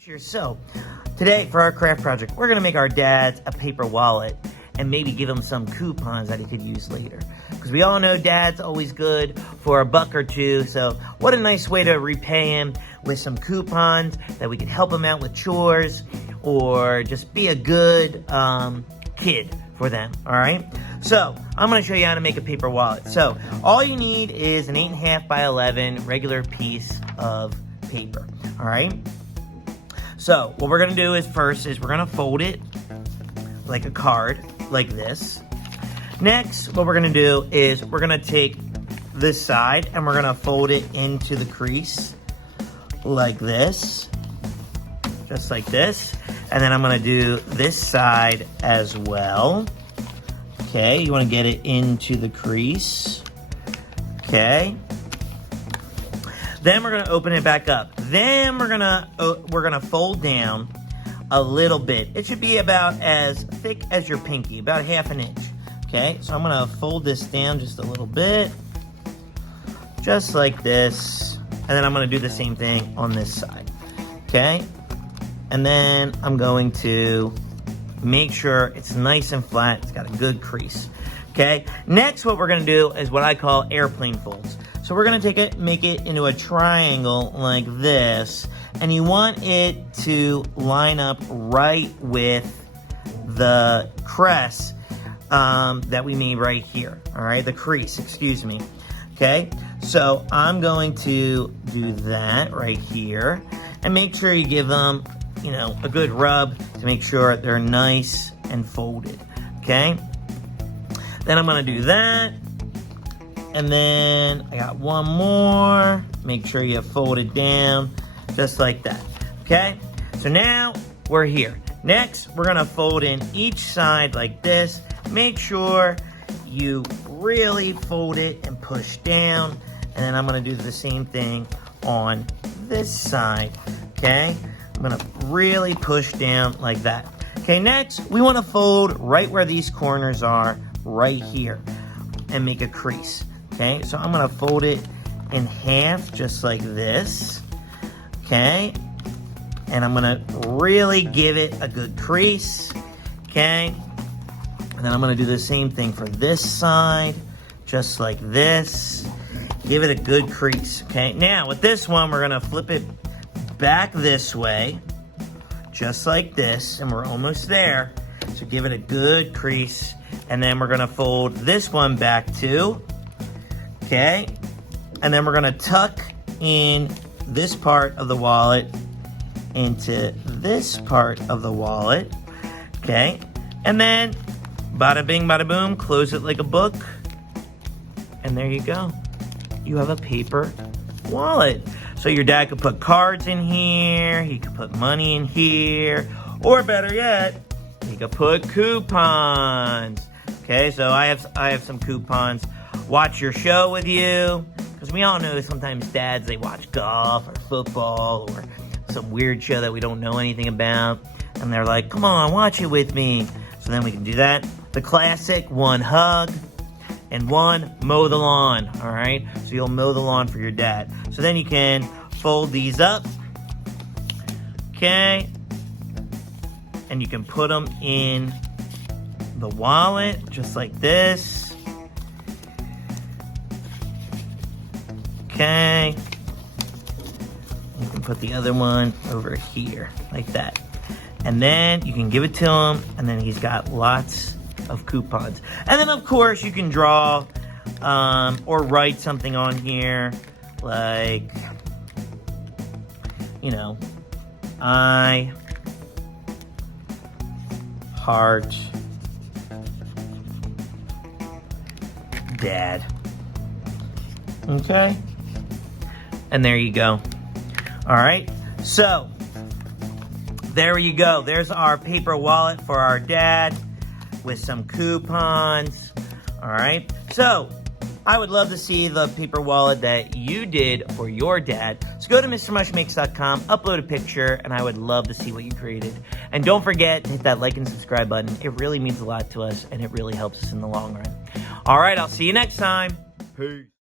Here. So today for our craft project, we're going to make our dad a paper wallet and maybe give him some coupons that he could use later. Because we all know dad's always good for $1 or $2. So what a nice way to repay him with some coupons that we can help him out with chores or just be a good kid for them. All right. So I'm going to show you how to make a paper wallet. So all you need is an 8.5 by 11 regular piece of paper. All right. So what we're going to do is first is we're going to fold it like a card, like this. Next, what we're going to do is we're going to take this side and we're going to fold it into the crease like this, just like this. And then I'm going to do this side as well. Okay, you want to get it into the crease. Okay. Then we're going to open it back up. Then we're gonna fold down a little bit. It should be about as thick as your pinky, about 1/2 inch. Okay, so I'm gonna fold this down just a little bit, just like this. And then I'm gonna do the same thing on this side. Okay, and then I'm going to make sure it's nice and flat. It's got a good crease. Okay, next what we're gonna do is what I call airplane folds. So we're gonna take it, make it into a triangle like this, and you want it to line up right with the crest that we made right here. All right, the crease, excuse me. Okay, so I'm going to do that right here, and make sure you give them, you know, a good rub to make sure they're nice and folded. Okay, then I'm gonna do that. And then I got one more. Make sure you fold it down just like that. Okay? So now we're here. Next, we're going to fold in each side like this. Make sure you really fold it and push down. And then I'm going to do the same thing on this side. Okay? I'm going to really push down like that. Okay, next, we want to fold right where these corners are, right here, and make a crease. Okay, so I'm gonna fold it in half just like this. Okay, and I'm gonna really give it a good crease. Okay, and then I'm gonna do the same thing for this side, just like this. Give it a good crease. Okay, now with this one, we're gonna flip it back this way, just like this, and we're almost there. So give it a good crease, and then we're gonna fold this one back too. Okay, and then we're gonna tuck in this part of the wallet into this part of the wallet. Okay, and then bada bing, bada boom, close it like a book, and there you go. You have a paper wallet. So your dad could put cards in here, he could put money in here, or better yet, he could put coupons. Okay, so I have some coupons. Watch your show with you, because we all know sometimes dads, they watch golf or football or some weird show that we don't know anything about, and they're like, come on, watch it with me. So then we can do that. The classic, 1 hug and 1 mow the lawn. All right, so you'll mow the lawn for your dad. So then you can fold these up. Okay, and you can put them in the wallet just like this. Okay, you can put the other one over here, like that. And then you can give it to him, and then he's got lots of coupons. And then, of course, you can draw or write something on here, like, you know, I heart dad. Okay? And there you go. All right, so there you go. There's our paper wallet for our dad with some coupons. All right, so I would love to see the paper wallet that you did for your dad. So go to MrMushMakes.com, upload a picture, and I would love to see what you created. And don't forget to hit that like and subscribe button. It really means a lot to us, and it really helps us in the long run. All right, I'll see you next time. Peace.